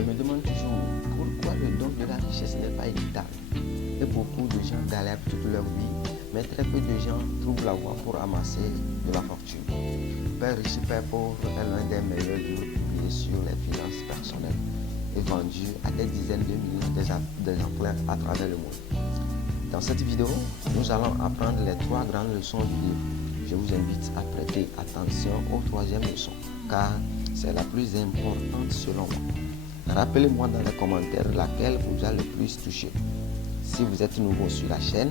Je me demande toujours pourquoi le don de la richesse n'est pas équitable. Et beaucoup de gens galèrent toute leur vie, mais très peu de gens trouvent la voie pour amasser de la fortune. Père riche, Père pauvre est l'un des meilleurs livres publiés sur les finances personnelles et vendu à des dizaines de millions d'exemplaires à travers le monde. Dans cette vidéo, nous allons apprendre les 3 grandes leçons du livre. Je vous invite à prêter attention aux 3e leçon, car c'est la plus importante selon moi. Rappelez-moi dans les commentaires laquelle vous a le plus touché. Si vous êtes nouveau sur la chaîne,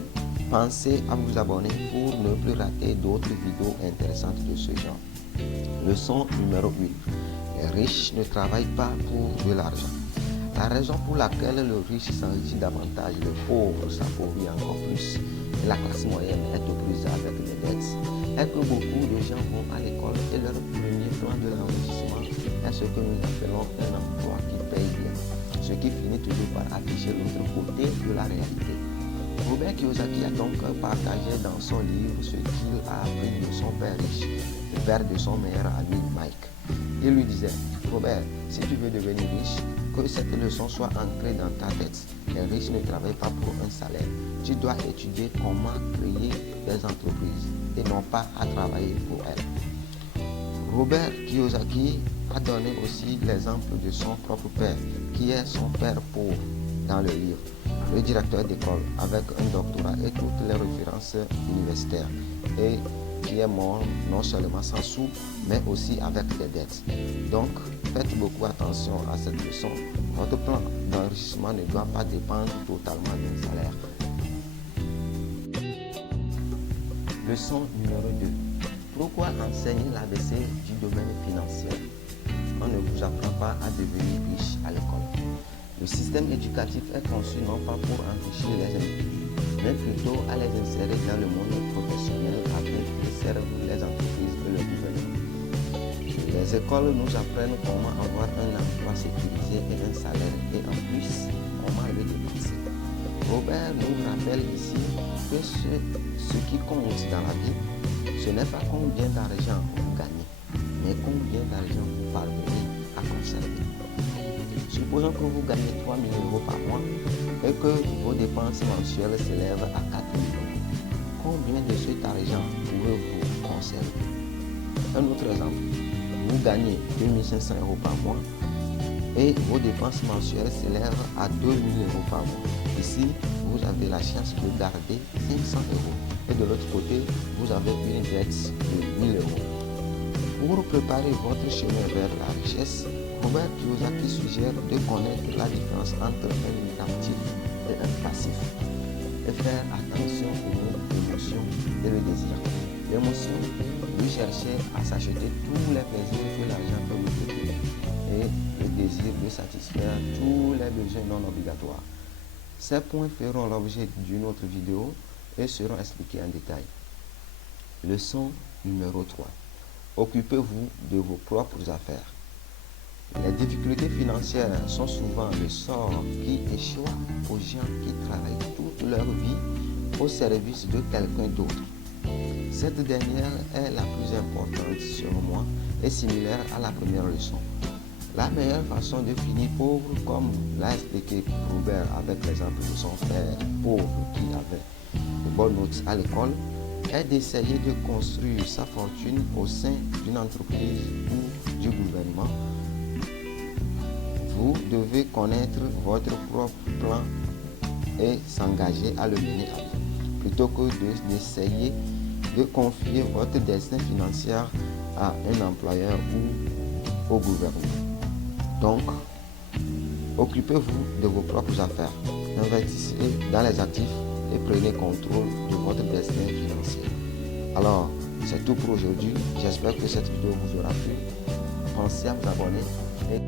pensez à vous abonner pour ne plus rater d'autres vidéos intéressantes de ce genre. Leçon numéro 1. Les riches ne travaillent pas pour de l'argent. La raison pour laquelle le riche s'enrichit davantage, le pauvre s'appauvrit encore plus et la classe moyenne est aux prises avec des dettes, est que beaucoup de gens vont à l'école et leur premier plan de l'enrichissement est ce que nous appelons un emploi qui paye bien, ce qui finit toujours par afficher l'autre côté de la réalité. Robert Kiyosaki a donc partagé dans son livre ce qu'il a appris de son père riche, le père de son meilleur ami Mike. Il lui disait: Robert, si tu veux devenir riche, que cette leçon soit ancrée dans ta tête. Les riches ne travaillent pas pour un salaire. Tu dois étudier comment créer des entreprises et non pas à travailler pour elles. Robert Kiyosaki a donné aussi l'exemple de son propre père, qui est son père pauvre dans le livre, le directeur d'école avec un doctorat et toutes les références universitaires, et qui est mort non seulement sans sous, mais aussi avec des dettes. Donc, faites beaucoup attention à cette leçon. Votre plan d'enrichissement ne doit pas dépendre totalement d'un salaire. Leçon numéro 2. Pourquoi enseigner l'ABC du domaine financier? On ne vous apprend pas à devenir riche à l'école. Le système éducatif est conçu non pas pour enrichir les individus, mais plutôt à les insérer dans le monde professionnel afin qu'ils servent les entreprises et le gouvernement. Les écoles nous apprennent comment avoir un emploi sécurisé et un salaire, et en plus, comment le dépenser. Robert nous rappelle ici que ce qui compte dans la vie, ce n'est pas combien d'argent vous gagnez, mais combien d'argent vous parvenez à conserver. Supposons que vous gagnez 3 000 € par mois et que vos dépenses mensuelles s'élèvent à 4 000 €. Combien de cet argent pouvez-vous conserver? Un autre exemple, vous gagnez 2 500 € par mois et vos dépenses mensuelles s'élèvent à 2 000 € par mois. Ici, vous avez la chance de garder 500 € et de l'autre côté, vous avez une dette de 1 000 €. Pour préparer votre chemin vers la richesse, Robert Kiyosaki suggère de connaître la différence entre un actif et un passif et faire attention aux mots émotion et le désir. L'émotion, lui chercher à s'acheter tous les plaisirs que l'argent peut vous procurer et le désir de satisfaire tous les besoins non obligatoires. Ces points feront l'objet d'une autre vidéo et seront expliqués en détail. Leçon numéro 3. Occupez-vous de vos propres affaires. Les difficultés financières sont souvent le sort qui échoue aux gens qui travaillent toute leur vie au service de quelqu'un d'autre. Cette dernière est la plus importante selon moi et similaire à la première leçon. La meilleure façon de finir pauvre, comme l'a expliqué Robert avec l'exemple de son père pauvre qui avait de bonnes notes à l'école, est d'essayer de construire sa fortune au sein d'une entreprise ou du gouvernement. Vous devez connaître votre propre plan et s'engager à le mener à bien, plutôt que d'essayer de confier votre destin financier à un employeur ou au gouvernement. Donc, occupez-vous de vos propres affaires, investissez dans les actifs et prenez contrôle de votre destin financier. Alors, c'est tout pour aujourd'hui. J'espère que cette vidéo vous aura plu. Pensez à vous abonner et